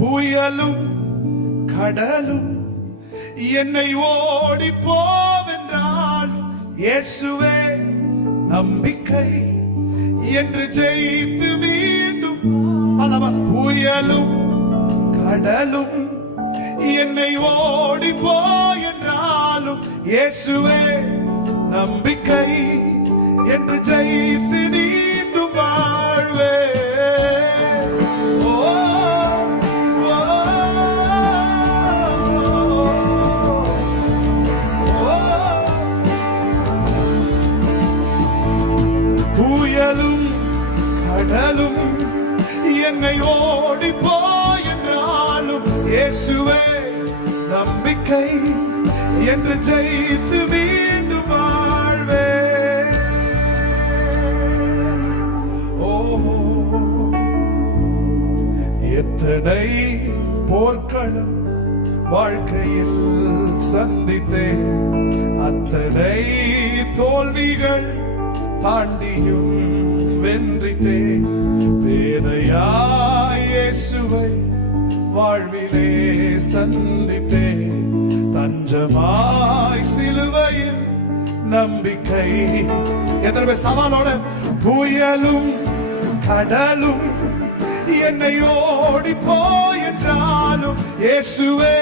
புயலும் கடலும் என்னை ஓடி போவென்றாலும் இயேசுவே நம்பிக்கை என்று ஜெயித்து மீண்டும் அளவன் புயலும் கடலும் என்னை ஓடி போயென்றாலும் இயேசுவே நம்பிக்கை கடலும் என்னை ஓடி போயென்றாலும் இயேசுவே நம்பிக்கை என்று ஜெயித்து மீண்டும் வாழ்வே ஓ எத்தனை போர்க்களம் வாழ்க்கையில் சந்தித்தேன். அத்தனை தோல்விகள் தாண்டியும் வென்றிட்டேன். பேதையாய் வாழ்விலே சந்திப்பே தஞ்சமாய் சிலுவையின் நம்பிக்கை. எத்தனை பேர் சவாலோட? புயலும் கடலும் என்னை ஓடி போயென்றாலும் இயேசுவே